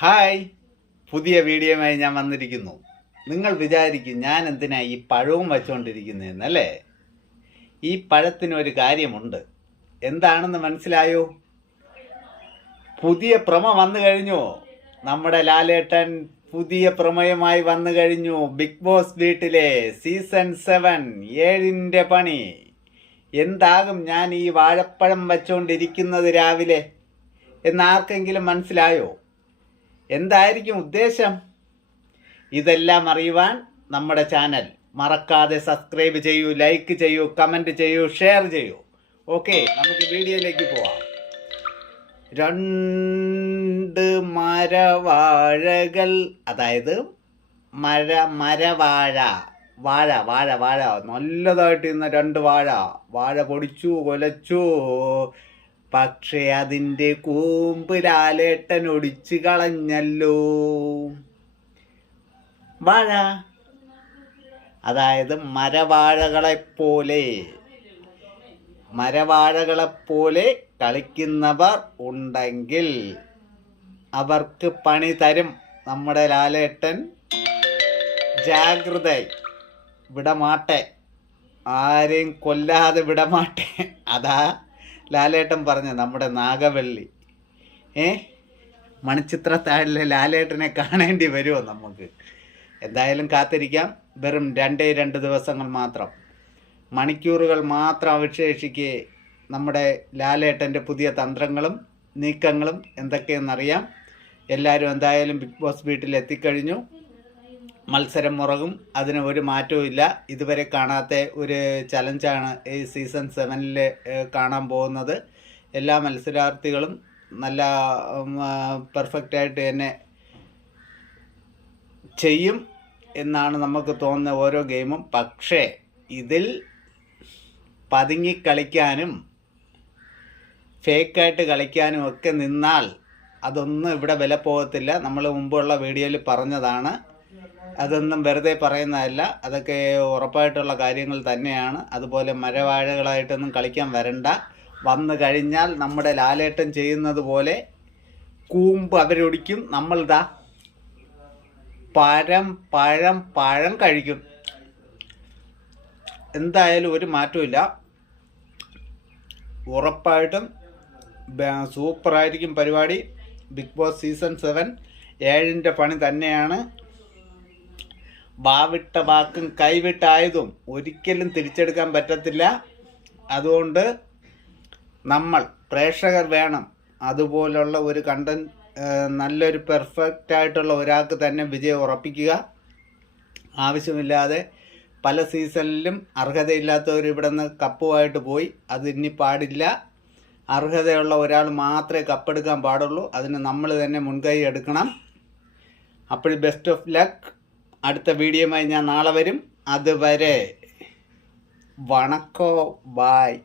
Hi. പുതിയ വീഡിയോയുമായി ഞാൻ വന്നിരിക്കുന്നു. നിങ്ങൾ വിചാരിക്കും ഞാൻ എന്തിനാ ഈ പഴവും വച്ചുകൊണ്ടിരിക്കുന്നതെന്നല്ലേ ഈ പഴത്തിന് ഒരു കാര്യമുണ്ട്. എന്താണെന്ന് മനസ്സിലായോ? പുതിയ പ്രമ വന്നു കഴിഞ്ഞു. നമ്മുടെ ലാലേട്ടൻ പുതിയ പ്രമേയമായി വന്നു കഴിഞ്ഞു. ബിഗ് ബോസ് വീട്ടിലെ സീസൺ സെവൻ ഏഴിന്റെ പണി. എന്താകും ഞാൻ ഈ വാഴപ്പഴം വച്ചുകൊണ്ടിരിക്കുന്നത് രാവിലെ? എന്നാർക്കെങ്കിലും മനസ്സിലായോ? എന്തായിരിക്കും ഉദ്ദേശം? ഇതെല്ലാം അറിയുവാൻ നമ്മുടെ ചാനൽ മറക്കാതെ സബ്സ്ക്രൈബ് ചെയ്യൂ ലൈക്ക് ചെയ്യൂ കമന്റ് ചെയ്യൂ ഷെയർ ചെയ്യൂ. ഓക്കെ നമുക്ക് വീഡിയോയിലേക്ക് പോവാം. രണ്ട് മരവാഴകൾ അതായത് മര മരവാഴ വാഴ വാഴ വാഴ. നല്ലതായിട്ട് ഇന്ന് രണ്ട് വാഴ. വാഴ പൊടിച്ചു കൊലച്ചു. പക്ഷേ അതിന്റെ കൂമ്പ് ലാലേട്ടൻ ഒടിച്ചു കളഞ്ഞല്ലോ. വാഴ. അതായത് മരവാഴകളെപ്പോലെ മരവാഴകളെപ്പോലെ കളിക്കുന്നവർ ഉണ്ടെങ്കിൽ അവർക്ക് പണി തരും. നമ്മുടെ ലാലേട്ടൻ ജാഗ്രത വിടമാട്ടെ. ആരെയും കൊല്ലാതെ വിടമാട്ടെ. അതാ ലാലേട്ടൻ പറഞ്ഞ നമ്മുടെ നാഗവള്ളി. ഏ? മണിച്ചിത്രത്താഴിലെ ലാലേട്ടനെ കാണേണ്ടി വരുമോ നമുക്ക്? എന്തായാലും കാത്തിരിക്കാം. വെറും രണ്ടേ രണ്ട് ദിവസങ്ങൾ മാത്രം. മണിക്കൂറുകൾ മാത്രം അവശേഷിക്കെ നമ്മുടെ ലാലേട്ടന്റെ പുതിയ തന്ത്രങ്ങളും നീക്കങ്ങളും എന്തൊക്കെയെന്നറിയാം. എല്ലാവരും എന്തായാലും ബിഗ് ബോസ് വീട്ടിൽ എത്തിക്കഴിഞ്ഞു മത്സരം മുറകും. അതിന് ഒരു മാറ്റവും ഇല്ല. ഇതുവരെ കാണാത്ത ഒരു ചലഞ്ചാണ് ഈ സീസൺ സെവനിൽ കാണാൻ പോകുന്നത്. എല്ലാ മത്സരാർത്ഥികളും നല്ല പെർഫെക്റ്റായിട്ട് തന്നെ ചെയ്യും എന്നാണ് നമുക്ക് തോന്നുന്ന ഓരോ ഗെയിമും. പക്ഷേ ഇതിൽ പതുങ്ങി കളിക്കാനും ഫേക്കായിട്ട് കളിക്കാനും ഒക്കെ നിന്നാൽ അതൊന്നും ഇവിടെ വില പോകത്തില്ല. നമ്മൾ മുമ്പുള്ള വീഡിയോയിൽ പറഞ്ഞതാണ്. അതൊന്നും വെറുതെ പറയുന്നതല്ല. അതൊക്കെ ഉറപ്പായിട്ടുള്ള കാര്യങ്ങൾ തന്നെയാണ്. അതുപോലെ മരവാഴകളായിട്ടൊന്നും കളിക്കാൻ വരണ്ട. വന്നു കഴിഞ്ഞാൽ നമ്മുടെ ലാലേട്ടൻ ചെയ്യുന്നത് പോലെ കൂമ്പ് അവരൊടിക്കും. നമ്മളിതാ പഴം പഴം പഴം കഴിക്കും. എന്തായാലും ഒരു മാറ്റമില്ല ഉറപ്പായിട്ടും സൂപ്പറായിരിക്കും പരിപാടി. ബിഗ് ബോസ് സീസൺ സെവൻ ഏഴിന്റെ പണി തന്നെയാണ്. വാവിട്ട വാക്കും കൈവിട്ടായതും ഒരിക്കലും തിരിച്ചെടുക്കാൻ പറ്റത്തില്ല. അതുകൊണ്ട് നമ്മൾ പ്രേക്ഷകർ വേണം അതുപോലുള്ള ഒരു കണ്ടന്റ് നല്ലൊരു പെർഫെക്റ്റ് ആയിട്ടുള്ള ഒരാൾക്ക് തന്നെ വിജയം ഉറപ്പിക്കുക. ആവശ്യമില്ലാതെ പല സീസണിലും അർഹതയില്ലാത്തവർ ഇവിടെ നിന്ന് കപ്പുമായിട്ട് പോയി. അത് ഇനി പാടില്ല. അർഹതയുള്ള ഒരാൾ മാത്രമേ കപ്പെടുക്കാൻ പാടുള്ളൂ. അതിന് നമ്മൾ തന്നെ മുൻകൈ എടുക്കണം. അപ്പോൾ ബെസ്റ്റ് ഓഫ് ലക്ക് അടുത്ത വീഡിയോയുമായി ഞാൻ നാളെ വരും. അതുവരെ വണക്കോ ബായ്